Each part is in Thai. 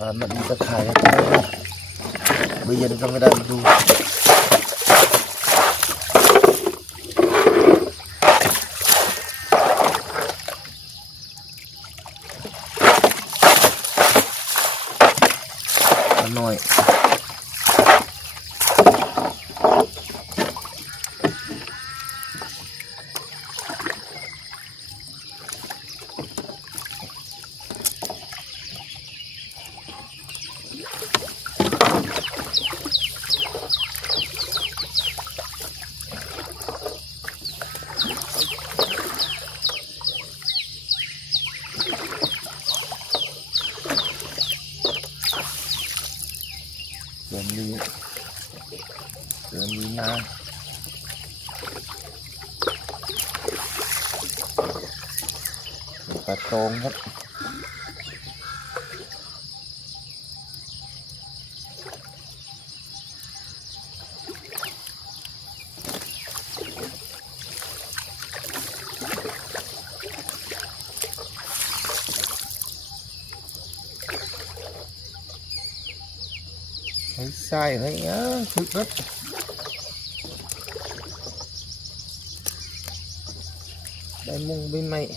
มันมีตะข่ายนะครับเมื่อเย็นก็ไม่ได้ดูหน่อยเดินลีนาปลาตองครับsai thấy thức đất đây mông bên mày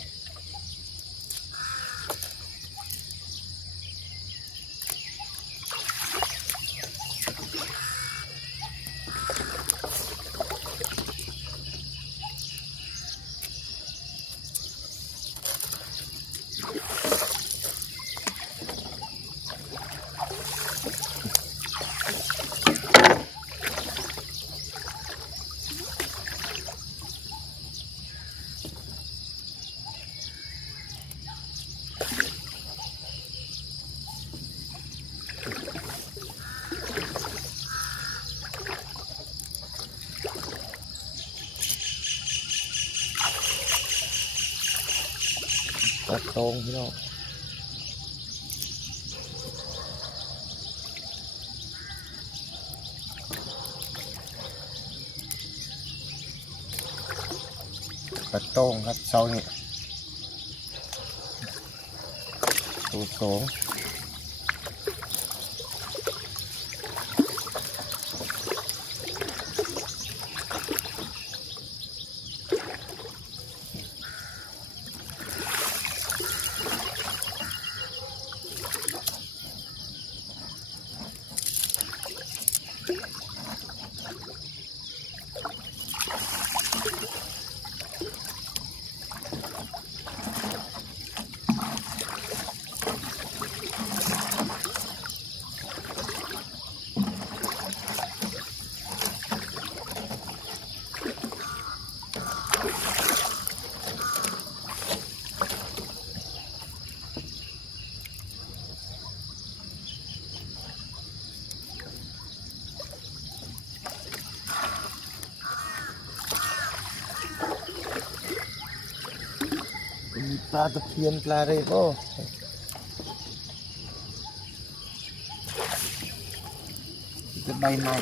ปลาตองพี่น้องปลาตองครับเสาเนี่ยตัวสองปลาตะเพียนปลาอะไรก็จะใบไม้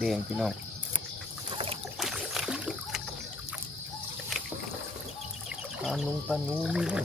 แดงพี่น้องปลาหนูมีไหม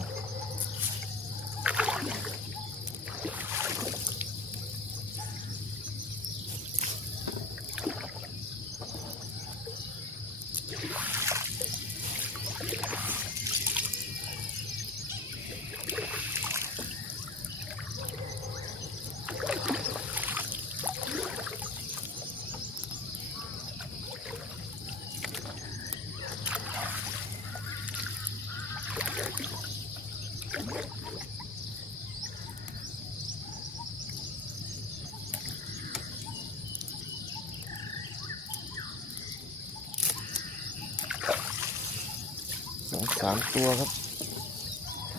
3 ตัวครับ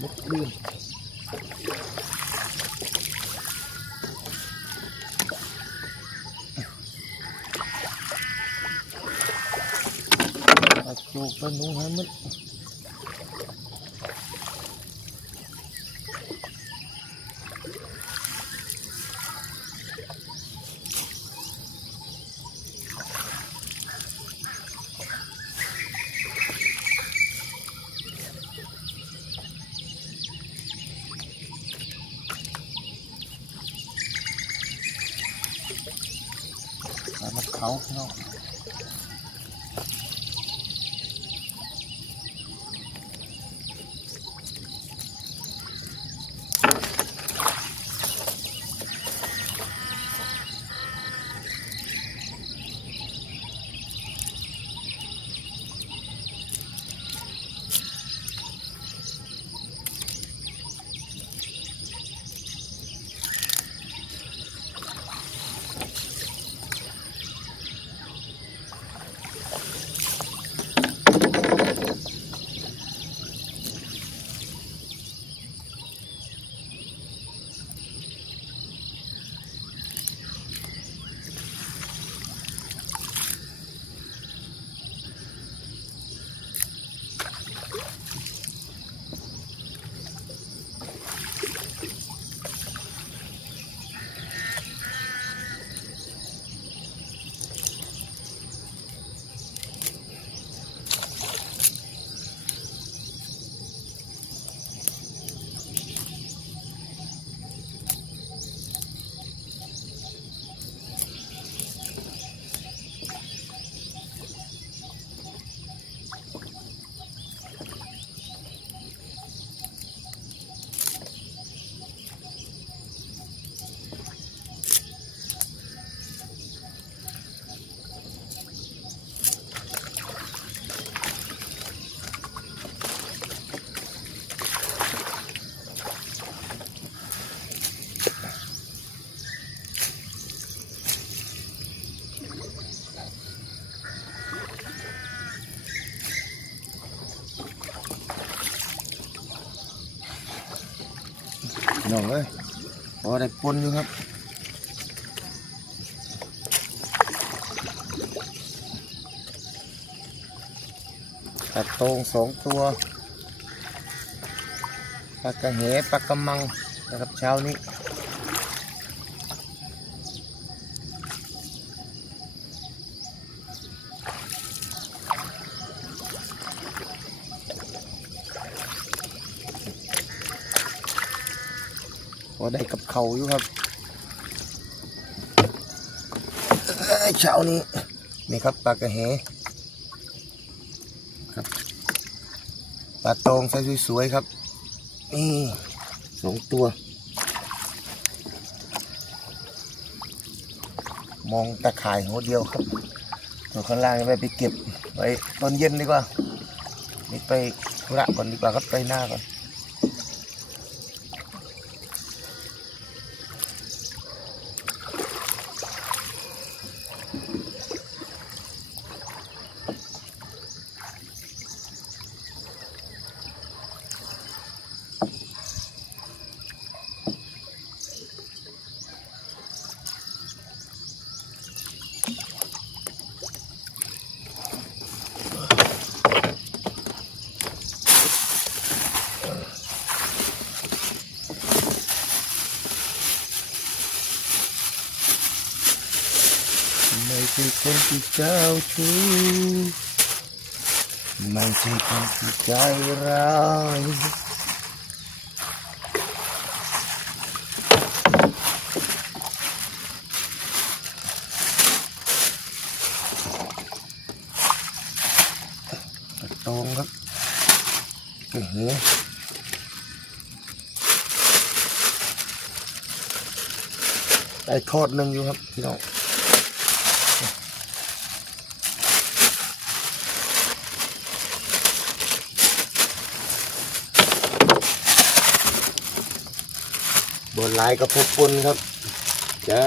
มุดลื่นปัดจูกไปหนูให้มันมาเขาเนาะน้องเอ้ยพอได้ปนอยู่ครับปลาโตง2 ตัวปลากระเหปลากระมังนะครับเช้านี้พอได้กับเขาอยู่ครับเช้านี้นี่ครับปลากระเหครับปลาโตงไซส์สวยๆครับนี่2 ตัวมองตะข่ายหัวเดียวครับตัวข้างล่างไปเก็บไว้ตอนเย็นดีกว่านี่ไปธุระก่อนดีกว่าครับไปหน้าก่อนไม่ใช่คนที่เจ้าชู้ไม่ใช่คนที่ใจร้ายตรงครับเฮ้ยได้ทอดหนึ่งอยู่ครับพี่น้องบนลายกับพวกปนครับเจ้า